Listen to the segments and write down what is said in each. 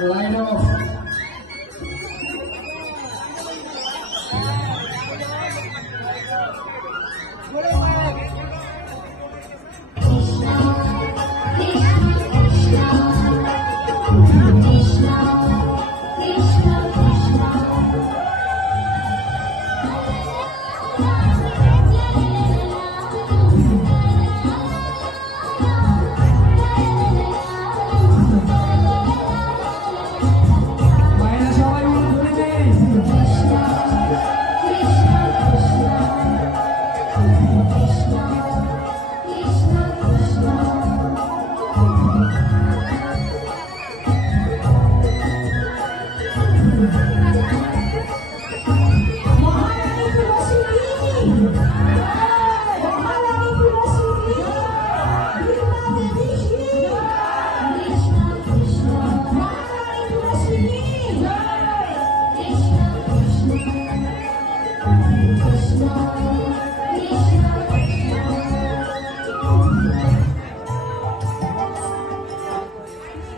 Line off.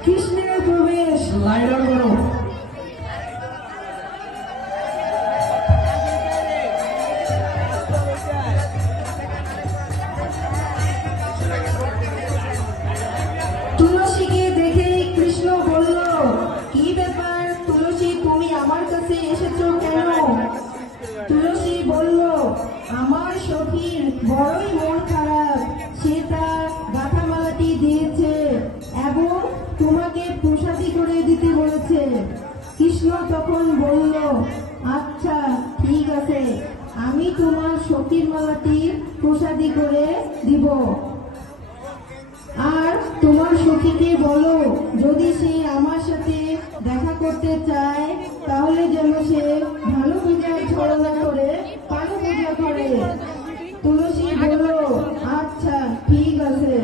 কৃষ্ণের প্রবেশ। Line on করো। তুলসীকে দেখে কৃষ্ণ বলল, কি ব্যাপার তুলসী, তুমি আমার কাছে এসেছো কেন? তুলসী বলল, আমার সখীর বড়ই মন খারাপ, সে তার গাঁথামালাটি দিয়েছে এবং তোমাকে প্রসাদী করে দিতে বলেছে। কৃষ্ণ তখন বলল, আচ্ছা ঠিক আছে, আমি তোমার সখীর মালাটি প্রসাদী করে দিব। আর তোমার সখীকে বলো, যদি সে আমার সাথে দেখা করতে চায় তাহলে যেন সে ভালো পূজার ছলনা করে কালো পূজা করে। তুলসী বলল, আচ্ছা ঠিক আছে।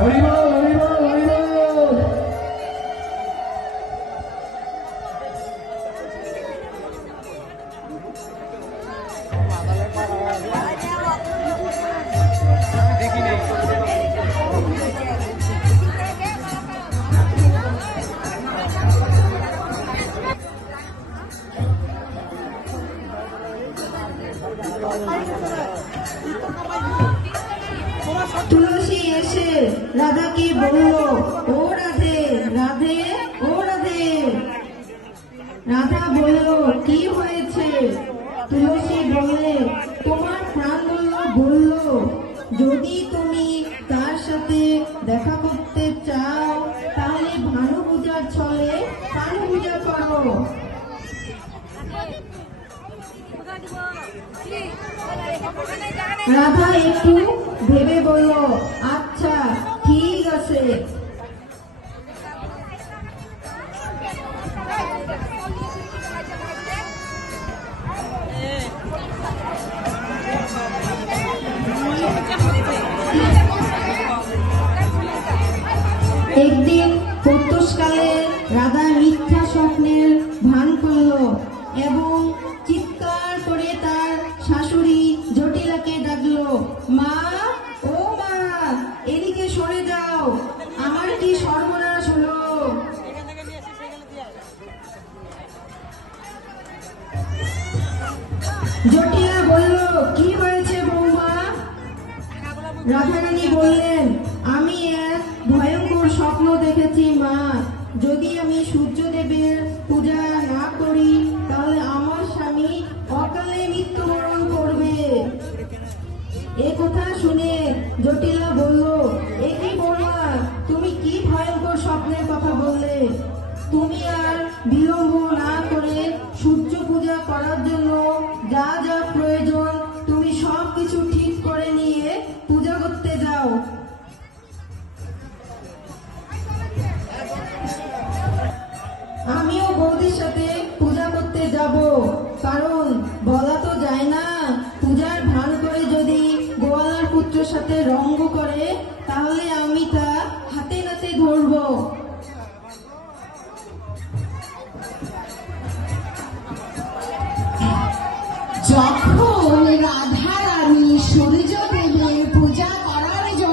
হরিবল হরিবল হরিবল। তুলসী এসে রাধাকে বলল, ও রাধে রাধে, ও রাধে। রাধা বলল, কি হয়েছে? তুলসী বললে, তোমার প্রাণবল্লভ বলল, যদি তুমি তার সাথে দেখা করতে চাও তাহলে ভানু পূজার ছলে কানু পূজা করো। রাধা একটু ভেবে বলল, আচ্ছা ঠিক আছে। একদিন প্রত্যুষকালে রাধা মিথ্যা স্বপ্নের ভান করল এবং চিৎকার করে তার শাশুড়ি জটিলাকে ডাকলো, মা, ও মা, এদিকে সরে যাও, আমার কি সর্বনাশ হলো। জটিলা বলল, কি হয়েছে বৌমা? রাধারানী বললেন, আমি এক ভয়ঙ্কর স্বপ্ন দেখেছি মা, যদি আমি সূর্যদেবের পূজা না করি তাহলে আমার স্বামী অকালে মৃত্যুবরণ করবে। এ কথা শুনে জটিলা বলল, এ কি বৌমা, তুমি কি ভয়ঙ্কর স্বপ্নের কথা বললে? তুমি আর বিলম্ব না করে সূর্য পূজা করার জন্য যা যা প্রয়োজন তুমি সবকিছু ঠিক করে নিয়ে পূজা করতে যাও। আমিও বৌদির সাথে পূজা করতে যাব, কারণ বলা তো যায় না, পূজার ভান করে যদি গোয়ালার পুত্রের সাথে রঙ্গ করে তাহলে আমি তা হাতে নাতে ধরব। যখন রাধা রানী সূর্যদেবের পূজা করার জন্য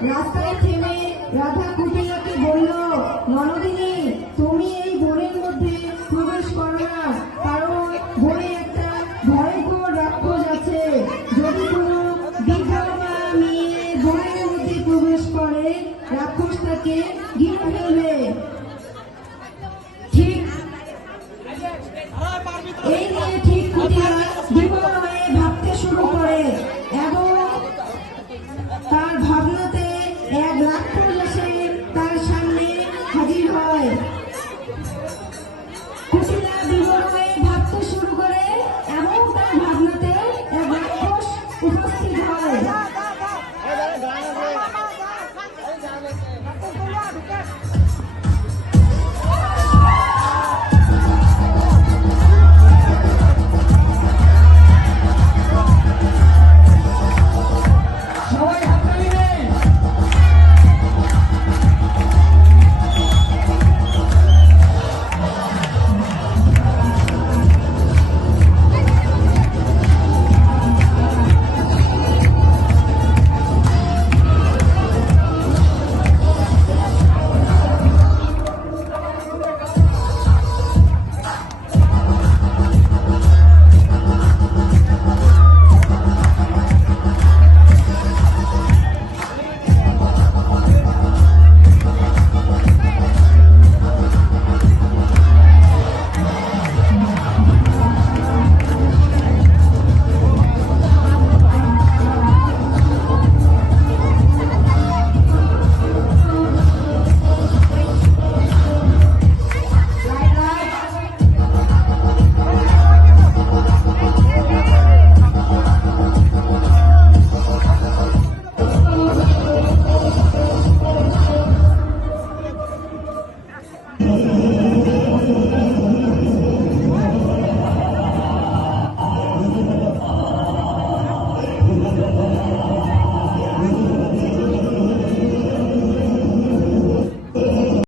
রাস্তায় থেমে রাধা